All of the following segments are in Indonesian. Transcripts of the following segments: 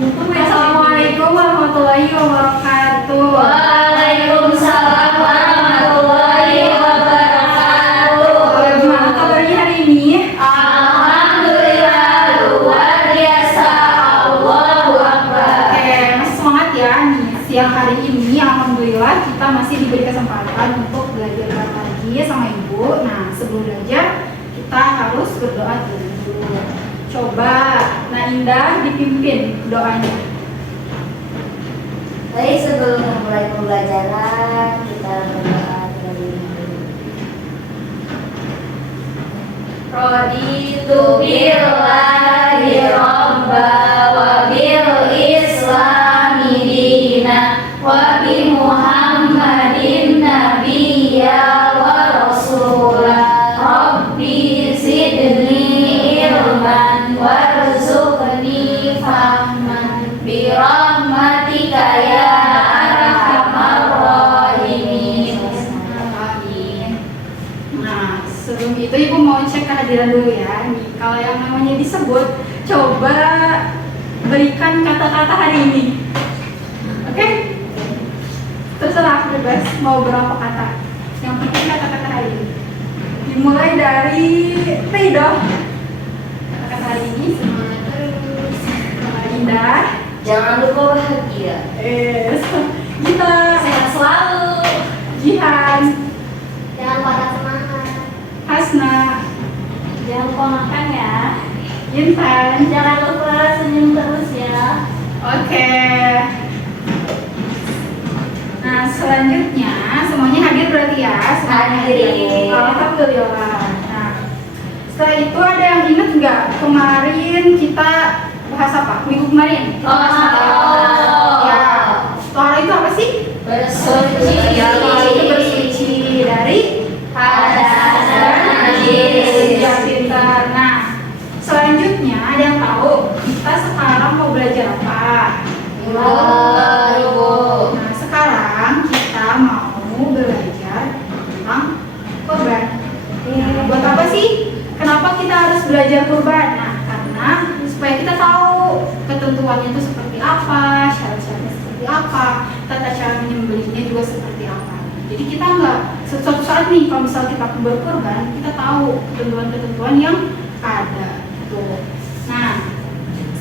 Assalamualaikum warahmatullahi wabarakatuh. Waalaikumsalam warahmatullahi wabarakatuh. Gimana kabarnya hari ini? Alhamdulillah luar biasa. Allahu Akbar. Oke, masih semangat ya nih. Siang hari ini alhamdulillah kita masih diberi kesempatan untuk belajar lagi sama Ibu. Nah, sebelum belajar kita harus berdoa dulu. Coba Nah Indah dipimpin doanya. Baik, sebelum memulai pembelajaran kita berdoa terlebih dahulu. Raditu billahi robba wa bil islami dina wa bi muhammadin nabiyya wa rasulah. Rabbi zidni ilman warzuqni fahman bi rahmatika ya arhamar rahimin. Nah, sebelum itu Ibu mau cek kehadiran dulu ya. Nih, kalau yang namanya disebut, coba berikan kata-kata hari ini. Oke? Terserah bebas mau berapa kata. Yang penting kata-kata hari ini. Dimulai dari Ridho. Kata-kata hari ini semangat terus. Indah. Jangan lupa bahagia. Kita Sehat selalu. Jihan, Jangan patah semangat. Hasna, Jangan lupa makan ya. Intan. Jangan lupa senyum terus ya. Oke. Nah, selanjutnya semuanya hadir berarti ya? Semuanya Hadir. Alhamdulillah. Nah, setelah itu ada yang ingat nggak kemarin kita bahas apa? Minggu kemarin? Ya. Tohara itu apa sih? Bersuci. Ya, tohara itu bersuci dari Hadas dan najis. Ya, pintar. Nah, selanjutnya ada yang tahu kita sekarang mau belajar apa? Ibu. Nah, sekarang kita mau belajar tentang kurban. Nah, buat apa sih? Kenapa kita harus belajar kurban? Nah, karena supaya kita tahu ketentuannya itu seperti apa, syarat-syaratnya seperti apa, tata cara menyembelihnya juga seperti apa. Jadi kita nggak suatu saat nih kalau misal kita berkurban, kita tahu ketentuan-ketentuan yang ada. Tuh. Nah,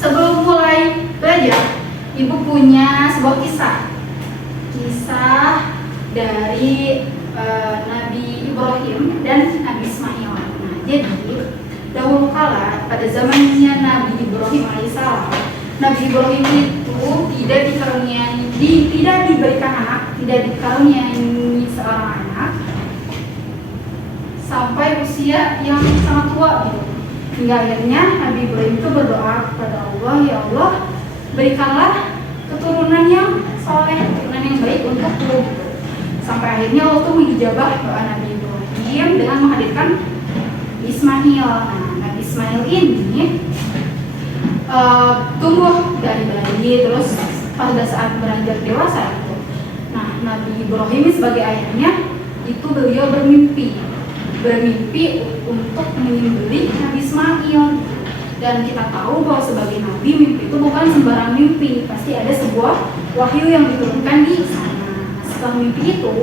sebelum mulai belajar, Ibu punya sebuah kisah dari Nabi Ibrahim dan Nabi Ismail. Nah, jadi dahulu kala pada zamannya Nabi Ibrahim alaihissalam, Nabi Ibrahim itu tidak diberikan anak, tidak dikaruniai seorang anak sampai usia yang sangat tua gitu. Hingga akhirnya Nabi Ibrahim itu berdoa kepada Allah, ya Allah, berikanlah keturunan yang soleh, keturunan yang baik untukku. Sampai akhirnya Allah tuh mengijabah doa Nabi Ibrahim dengan menghadirkan Ismail. Nah, Nabi Ismail ini tumbuh dari bayi, terus pada saat beranjak dewasa itu, nah Nabi Ibrahim sebagai ayahnya itu beliau bermimpi untuk menyembelih Nabi Ismail. Dan kita tahu bahwa sebagai nabi, mimpi itu bukan sembarang mimpi, pasti ada sebuah wahyu yang diturunkan di sana. Nah, setelah mimpi itu,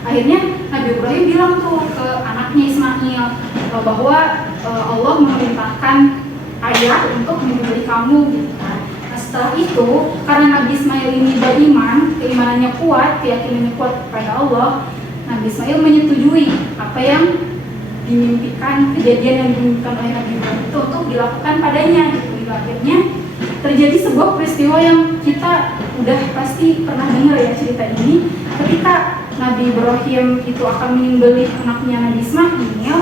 akhirnya Nabi Ibrahim bilang tuh ke anaknya Ismail bahwa Allah memerintahkan ayah untuk menyembelih kamu gitu kan. Nah, setelah itu, karena Nabi Ismail ini beriman, keimanannya kuat, keyakinannya kuat kepada Allah, Nabi Ismail menyetujui apa yang dimimpikan, kejadian yang dimimpikan oleh Nabi Ibrahim itu untuk dilakukan padanya gitu. Hingga akhirnya terjadi sebuah peristiwa yang kita udah pasti pernah dengar ya cerita ini, ketika Nabi Ibrahim itu akan menyembelih anaknya Nabi Ismail.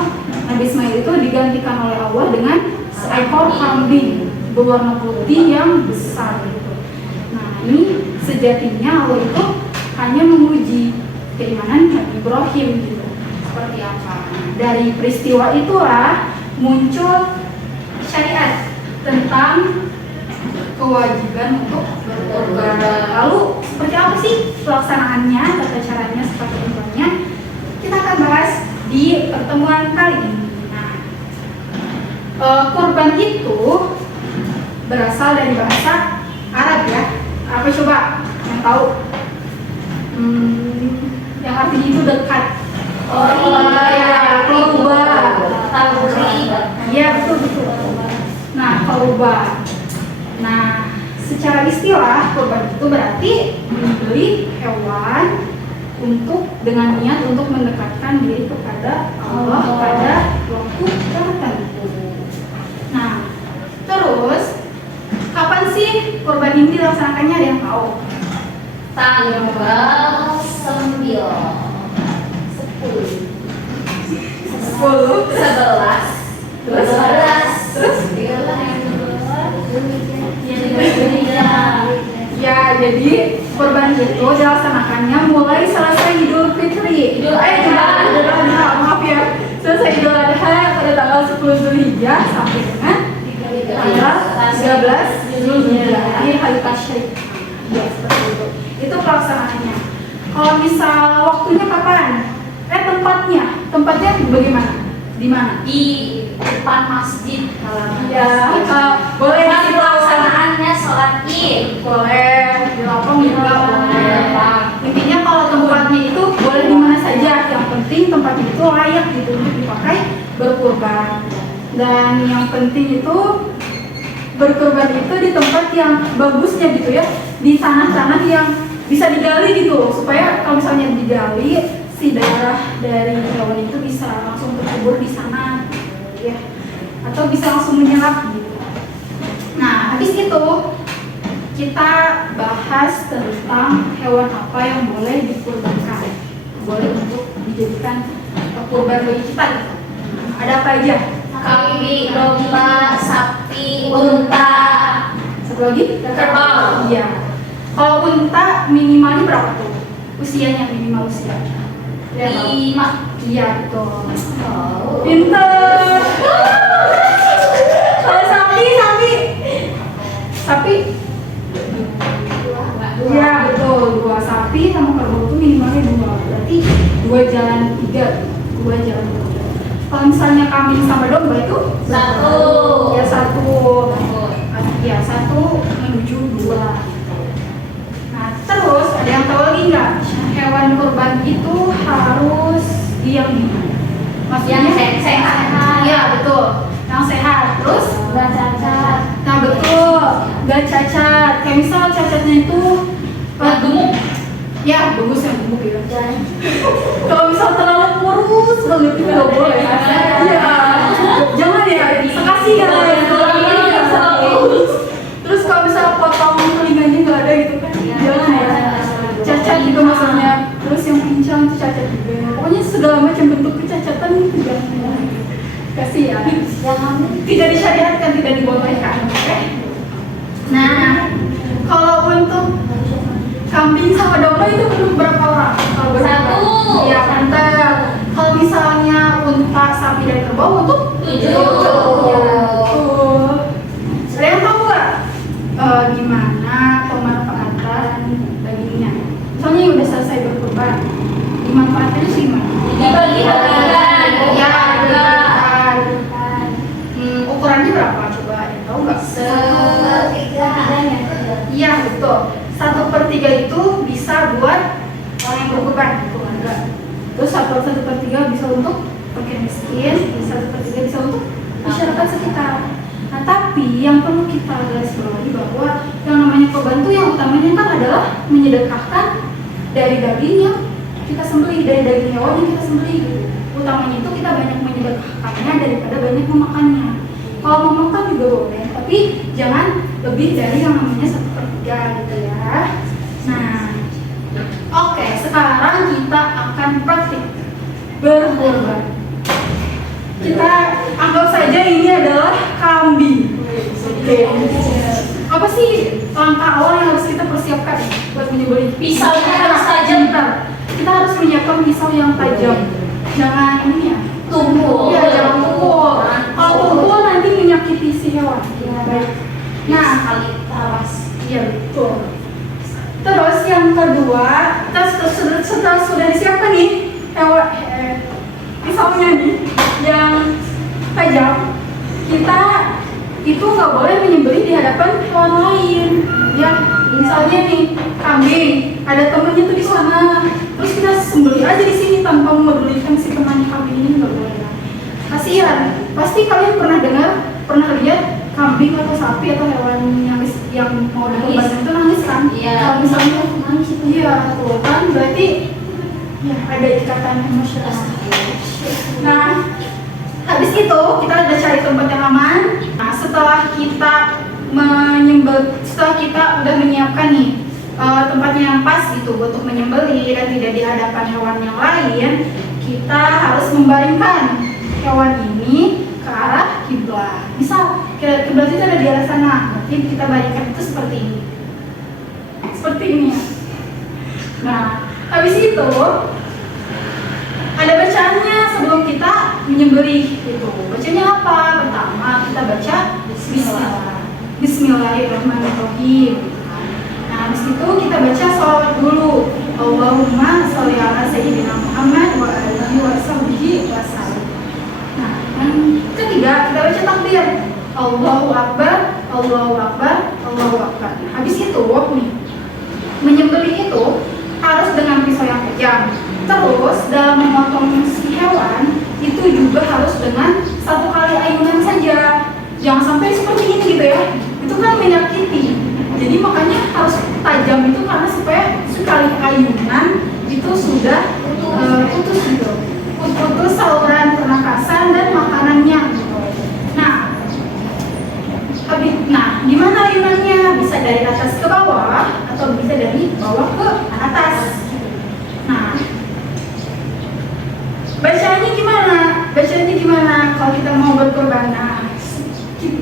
Nabi Ismail itu digantikan oleh Allah dengan seekor kambing berwarna putih yang besar gitu. Nah, ini sejatinya Allah itu hanya menguji keimanan Nabi Ibrahim gitu. Seperti apa? Dari peristiwa itulah muncul syariat tentang kewajiban untuk berkorban. Lalu seperti apa sih pelaksanaannya, tata caranya, seperti contohnya kita akan bahas di pertemuan kali ini. Nah, kurban itu berasal dari bahasa Arab ya. Apa coba yang tahu? Yang artinya itu dekat. Oh iya, Qurba. Taburi. Iya betul. Nah, qurba. Nah, secara istilah kurban itu berarti membeli hewan dengan niat untuk mendekatkan diri kepada Allah pada waktu tertentu. Nah, terus kapan sih kurban ini dilaksanakannya, ada yang tahu? Tanggal 11 Ya, jadi kurban itu dilaksanakannya mulai selesai Idul Fitri. Idul Adha, maaf ya. Selesai Idul Adha pada tanggal 10 Zulhijjah sampai dengan tanggal 13 Zulhijjah. Ini hari tasyrik. Ya, seperti itu. Itu pelaksanaannya. Kalau misal waktunya kapan? Tempatnya bagaimana? Di mana? di depan masjid. Ya, boleh Nanti di pelaksanaannya sholat Id. boleh di lapang juga boleh. Intinya kalau tempatnya itu boleh di mana saja, yang penting tempatnya itu layak gitu untuk dipakai berkurban. Dan yang penting itu berkurban itu di tempat yang bagusnya gitu ya, di tanah-tanah yang bisa digali gitu, supaya kalau misalnya digali si darah dari hewan itu bisa langsung terkubur di sana gitu ya, atau bisa langsung menyerap gitu. Nah, habis itu kita bahas tentang hewan apa yang boleh dikurbankan, boleh untuk dijadikan kurban bagi kita gitu. Ada apa aja? Kambing, domba, sapi, unta. Satu lagi? Kerbau. Iya. Kalau unta minimalnya berapa tuh? Usianya, minimal usia? Ya, 5. iya betul. Oh. Pinter. Kalau sapi, iya betul, 2 sapi sama kerbau itu minimalnya 2. Berarti 2 jalan 3, 2 jalan 3. Kalau misalnya kambing sama domba itu 1. Ya 1. Ya 1 menuju 2. Nah, terus ada yang tahu lagi nggak? Hewan kurban itu harus yang gimana? Maksudnya Yang sehat. Iya betul, yang sehat. Terus Nggak cacat. nah betul, nggak cacat. Kayak misal cacatnya itu Gemuk. ya bagus yang gemuk ya. Kalau misal terlalu kurus banget itu nggak boleh. Iya, jangan ya. Makasih guys. Terus kalau misal potong telinganya nggak ada gitu kan, jangan ya. Cacat gitu maksudnya. Terus yang pincang itu cacat juga. Pokoknya segala macam bentuk kecacatan itu jangan. Kasih ya. Tidak disyariatkan, tidak dibolehkan. Oke? Nah, kalau untuk kambing sama domba itu perlu berapa orang? Kalau berapa? 1. Iya, mantap. Kalau misalnya unta, sapi, dan kerbau untuk 7. Ya, betul. Ada yang tahu nggak gimana pemanfaatan dagingnya? Misalnya yang udah selesai berkurban, dimanfaatkannya sih gimana? Dibagi-bagikan. Ya, dibagikan. Ukurannya berapa? Coba ada yang tahu nggak? 1/3. Iya betul. 1/3 itu bisa buat orang yang berkurban keluarga. Terus 1/3 bisa untuk fakir miskin, 1/3 bisa untuk masyarakat sekitar. Nah, tapi yang perlu kita garis bawahi bahwa yang namanya kurban itu yang utamanya kan adalah menyedekahkan dari daging yang kita sembelih, dari daging hewan yang kita sembelih. Utamanya itu kita banyak menyedekahkannya daripada banyak memakannya. Kalau memakan juga boleh, tapi jangan lebih dari yang namanya 1/3 gitu ya. Nah, oke, sekarang kita akan praktik berkurban. Kita anggap saja ini adalah kambing. Oke. Apa sih langkah awal yang harus kita persiapkan buat menyembelih? Pisaunya harus tajam. Bentar. Kita harus menyiapkan pisau yang tajam. Jangan ini ya. Tumpul. Iya, jangan tumpul. Kalau tumpul nanti menyakiti si hewan. Baik. Nah, Sekali tawas. iya betul. Terus yang kedua, setelah sudah disiapkan nih hewan pisaunya nih yang tajam, kita itu nggak boleh menyembelih di hadapan hewan lain. Ya, misalnya nih kambing, ada temennya tuh di sana, terus kita sembelih aja di sini tanpa memedulikan si teman kambing ini, nggak boleh. Kasihan. Pasti kalian pernah lihat kambing atau sapi atau hewan yang mau dikorbankan itu nangis kan? Iya. Kalau misalnya Nangis itu. iya, tuh kan berarti ya ada ikatan emosional. Nah, habis itu kita udah cari tempat yang aman. Nah, setelah kita udah menyiapkan nih tempatnya yang pas gitu untuk menyembelih dan tidak di hadapan hewan yang lain, kita harus membaringkan hewan ini ke arah kiblat. Misal kiblat itu ada di arah sana, berarti kita baringkan itu seperti ini. Seperti ini ya. Nah, habis itu ada bacaannya sebelum kita menyembelih gitu. Bacanya apa? Pertama kita baca Bismillahirrahmanirrahim. Nah, habis itu kita baca sholawat dulu. Allahumma sholli ala sayyidina Muhammad wa alihi wa sahbihi wa sallam. Nah, yang ketiga kita baca takbir. Allahu Akbar, Allahu Akbar, Allahu Akbar. Nah, habis itu nih, menyembelih itu harus dengan pisau yang tajam. Terus dalam memotong si hewan itu juga harus dengan 1 kali ayunan saja. Jangan sampai seperti ini gitu ya. Itu kan menyakiti. Jadi makanya harus tajam itu karena supaya sekali ayunan itu sudah putus gitu. Putus saluran pernapasan dan makanannya gitu. Nah, gimana ayunannya? Bisa dari atas ke bawah atau bisa dari bawah ke atas. Nah, bacaannya gimana kalau kita mau berkorban? Nah,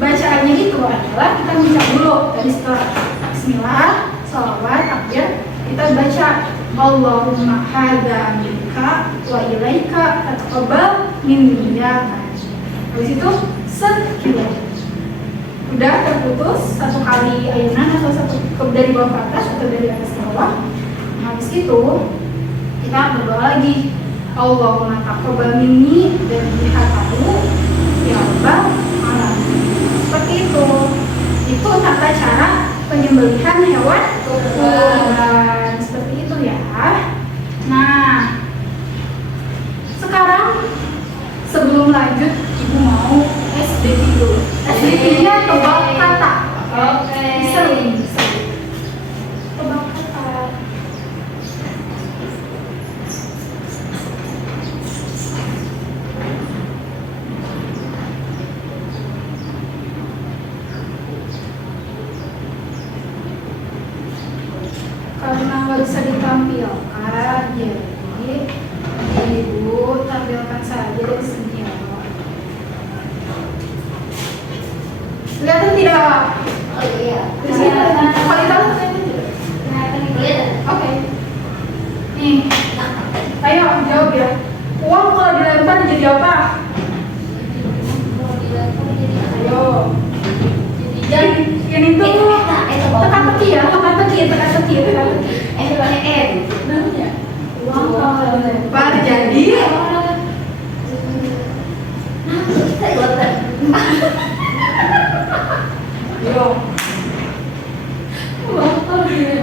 bacaannya itu adalah kita mengucap dulu dari setelah bismillah, sholawat, takbir, kita baca Allahumma hadza minka wa ilaika taqabbal minni ya kan. Habis itu sekian. Udah terputus 1 kali ayunan atau dari bawah ke atas atau dari atas ke bawah. Habis itu kita berdoa lagi. Allahumma taqabbal minni dan bihatahu ya rabbal alamin. Seperti itu. Itu tata cara penyembelihan hewan kurban. Seperti itu ya. Nah, sekarang sebelum lanjut ibu mau SDQ dulu. SDQ-nya tebak kata. Oke. Bisa. Tebak kata. Karena nggak bisa ditampilkan, jadi ibu tampilkan saja dari sini. Kelihatan tidak? Oh iya. Di sini kalau di dalam kelihatan tidak? Kelihatan. Oke. Nih, ayo jawab ya. Uang kalau dilempar jadi apa? Ayo. Jadi yang itu teka-teki ya, teka-teki. Uang kalau dilempar jadi yo.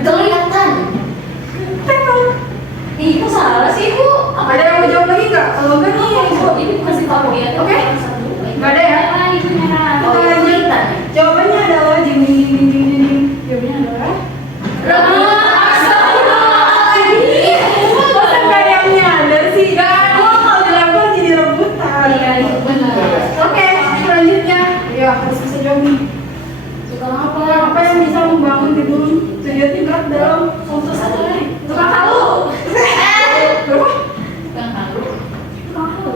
Kelihatan. Ih, kok salah sih, Bu? Ada yang mau jawab lagi nggak? Kalau nggak nih, ibu. Ini kasih tahu dia. Oke? Nggak ada ya? Oh, Kita lanjut. kelihatan. Jawabannya adalah jing. Jawabannya adalah masa nggak yang nyadar sih? Uang kalau dilempar jadi rebutan. Iya, itu benar. Oke, selanjutnya. Ya, harus bisa jawab nih. Tukang apa? Apa yang bisa membangun gedung tujuannya berat dalam foto satu? Tukang halu. Tukang halu. Tukang halu.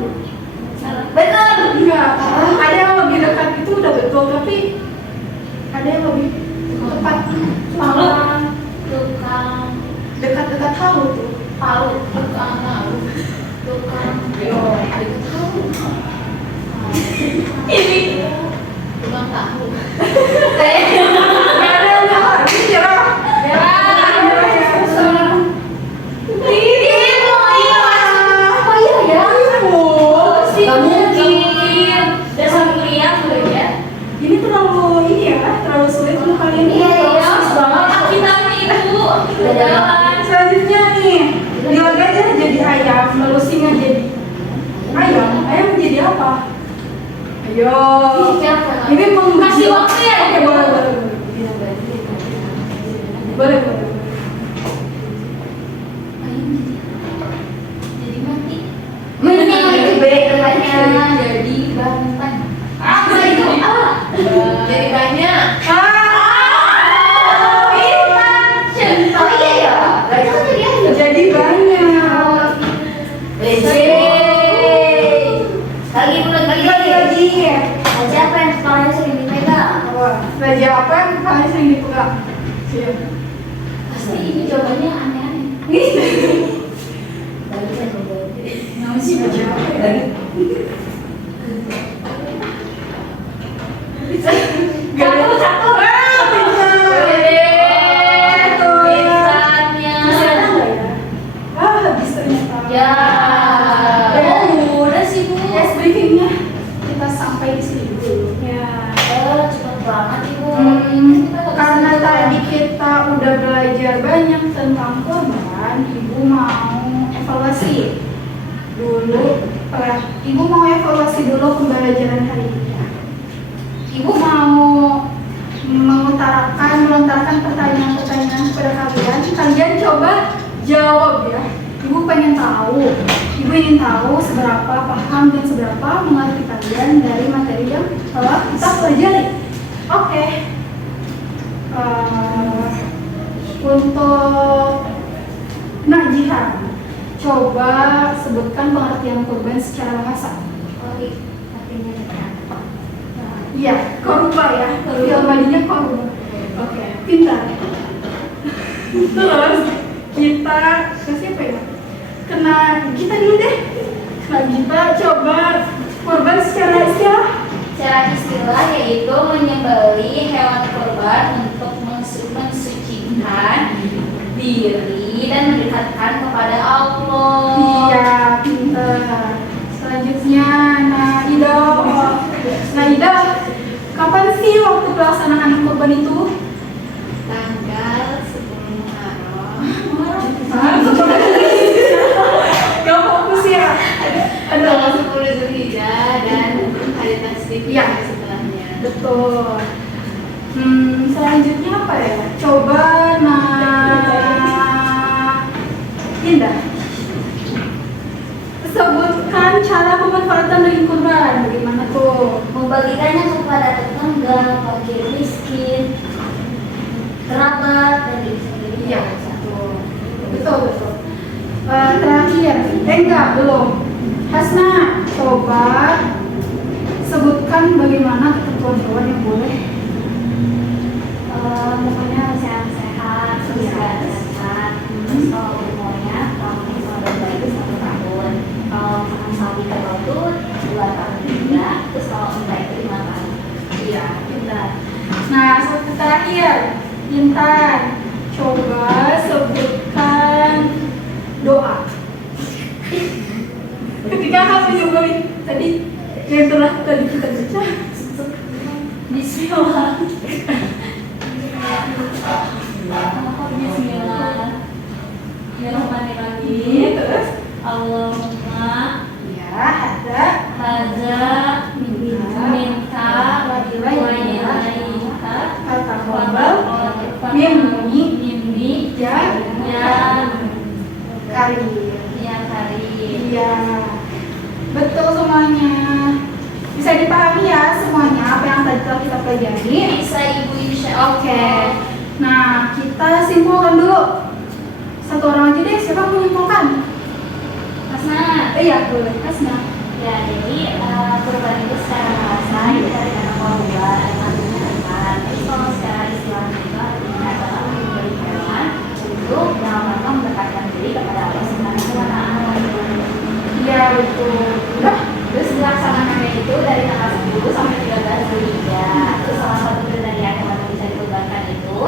Benar. Enggak, ada yang lebih dekat itu udah betul, tapi ada yang lebih tepat. Tukang. Tukang. Dekat-dekat halu tuh. Halu. Tukang halu. Tukang. Yo. Dekat halu. Ini Tukang tahu. nggak ada yang nyala. Ini nyerah. Gak mungkin. Dasar kuliah udah ya. Ini terlalu ini ya, terlalu sulit untuk kalian. Iya, iya. Proses banget. Ibu. Udah jalan. Selanjutnya nih, bilang aja jadi ayam, lalu singa jadi ayam. Ayam jadi apa? Ayo. Ini Kasih waktu ya. Oke, boleh. Boleh. Jadi mati. Ini bedanya. Jadi bantan. Apa itu? Jadi banyak. Oh iya ya. Berarti kan jadi ayam. Jadi banyak. Lagi bulan lagi. Raja apa yang kepalanya sering dipegang? Raja apa yang kepalanya sering dipegang? Siap. Pasti ini jawabannya aneh-aneh. Nama sih raja apa ya? Satu. Pintarnya. Masih ada nggak ya? Habis ternyata. Ya. Udah sih Bu. Yes, briefingnya kita sampai di sini dulu. Ya. Cepet banget Ibu. Karena tadi kita udah belajar banyak tentang korban, Ibu mau evaluasi dulu. Ibu mau evaluasi dulu pembelajaran hari ini. Ya. Ibu mau melontarkan pertanyaan-pertanyaan kepada kalian. Kalian coba jawab ya. Ibu pengen tahu. Ibu ingin tahu seberapa paham dan seberapa mengerti kalian dari materi yang telah kita pelajari. Oke. Untuk Najihan, coba sebutkan pengertian korban secara bahasa. Iya, korban ya. Filmadinya korban. Oke, pintar. Terus kita ke siapa ya? Kena kita dulu deh. Kita coba korban secara istilah. Secara istilah yaitu menyembelih hewan kurban untuk mensucikan diri dan mendekatkan kepada Allah. Iya, pintar. Selanjutnya, Naida, kapan sih waktu pelaksanaan kurban itu? Tanggal 10 Muharram. Gak fokus ya. Tanggal 10 Zulhijjah dan hari tasbih Iya. setelahnya. Betul. Selanjutnya apa ya? Coba Indah. Sebutkan cara pemanfaatan daging kurban. Bagaimana tuh? Membagikannya kepada tetangga, fakir miskin, kerabat dan diri sendiri. Iya, betul. Terakhir, enggak belum. Hasna, coba sebutkan bagaimana ketentuan hewan yang boleh. Pokoknya sehat-sehat, terus gak sehat. Terus kalau umurnya kalau bayi itu 1 tahun, kalau misalkan sapi kerbau itu 2 tahun juga, terus kalau unta itu 5 tahun. Iya, pintar. Nah, satu terakhir, Intan, coba sebutkan doa. Ketika kamu nyebelin tadi yang telah tadi kita baca. Bismillah. Bismillahirrahmanirrahim. Terus, Allahumma ya ada hadza minka wa ilaika kata kobal mimni ya kari. karim. Iya, betul semuanya. Bisa dipahami ya semuanya apa yang tadi telah kita pelajari. Bisa Ibu insya Oke. Nah, kita simpulkan dulu. Satu orang aja deh, siapa yang menyimpulkan? Hasna. Iya, boleh. Hasna. Ya, jadi kurban itu secara bahasa itu dari kata korban artinya hewan. Terus kalau secara istilahnya itu artinya adalah menyembelih hewan untuk dalam rangka mendekatkan diri kepada Allah Subhanahu wa Ta'ala. Iya, betul. Udah. Terus pelaksanaannya itu dari tanggal 10 sampai 13 Zulhijjah. Terus salah satu kriteria hewan yang bisa dikurbankan itu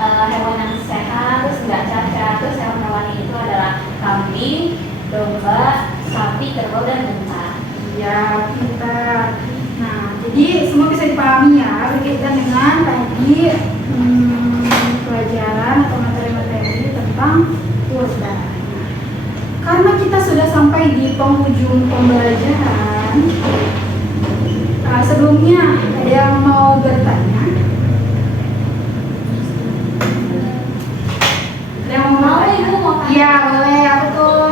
hewan yang sehat, terus nggak cacat. Terus hewan-hewan itu adalah kambing, domba, sapi, kerbau, dan unta. Iya, pintar. Nah, jadi semua bisa dipahami ya berkaitan dengan tadi pelajaran atau materi penghujung pembelajaran. Sebelumnya ada yang mau bertanya? Ada yang mau Mau, bertanya? Ibu, mau tanya? Iya, boleh. Apa tuh?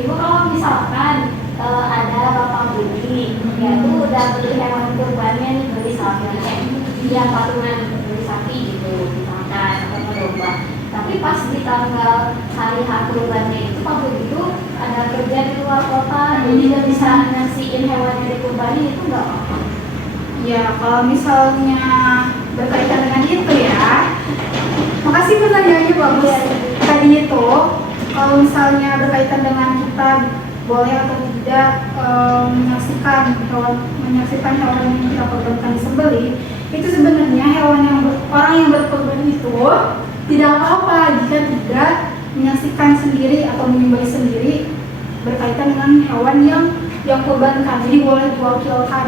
Ibu kalau misalkan ada Bapak Budi, dia tuh udah beli hewan kurbannya nih, beli sapi, dia patungan beli sapi gitu, misalkan atau domba. Tapi pas di tanggal hari H kurbannya itu Pak Budi itu ada kerja di luar kota, jadi nggak bisa ngasihin hewannya dikurbanin, itu nggak apa-apa. Ya, kalau misalnya berkaitan dengan itu ya, makasih pertanyaannya bagus. Iya. Tadi itu, kalau misalnya berkaitan dengan kita boleh atau tidak menyaksikan hewan yang kita korbankan disembelih, itu sebenarnya orang yang berkorban itu tidak apa-apa jika tidak menyaksikan sendiri atau menyembelih sendiri berkaitan dengan hewan yang korbankan. Jadi boleh diwakilkan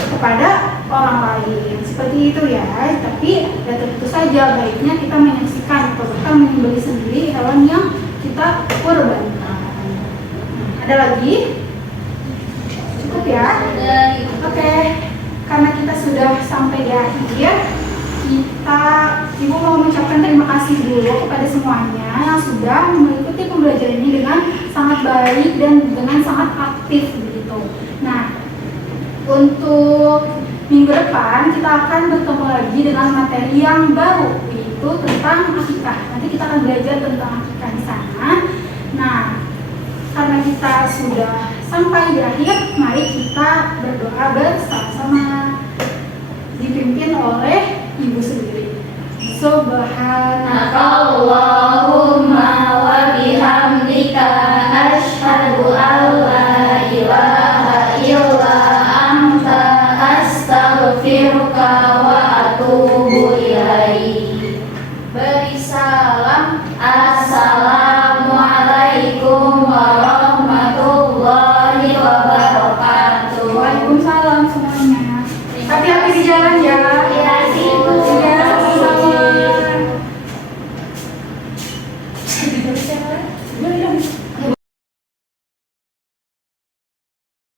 kepada orang lain seperti itu ya. Tapi ya tentu saja baiknya kita menyaksikan atau bahkan menyembelih sendiri hewan yang kita korbankan. Ada lagi? Cukup ya? Oke, karena kita sudah sampai di akhir, Ibu mau mengucapkan terima kasih dulu kepada semuanya yang sudah mengikuti pembelajaran ini dengan sangat baik dan dengan sangat aktif begitu. Nah, untuk minggu depan kita akan bertemu lagi dengan materi yang baru, yaitu tentang akikah. Nanti kita akan belajar tentang akikah di sana. Nah, karena kita sudah sampai di akhir, mari kita berdoa bersama-sama dipimpin oleh Ibu sendiri. Subhanallah.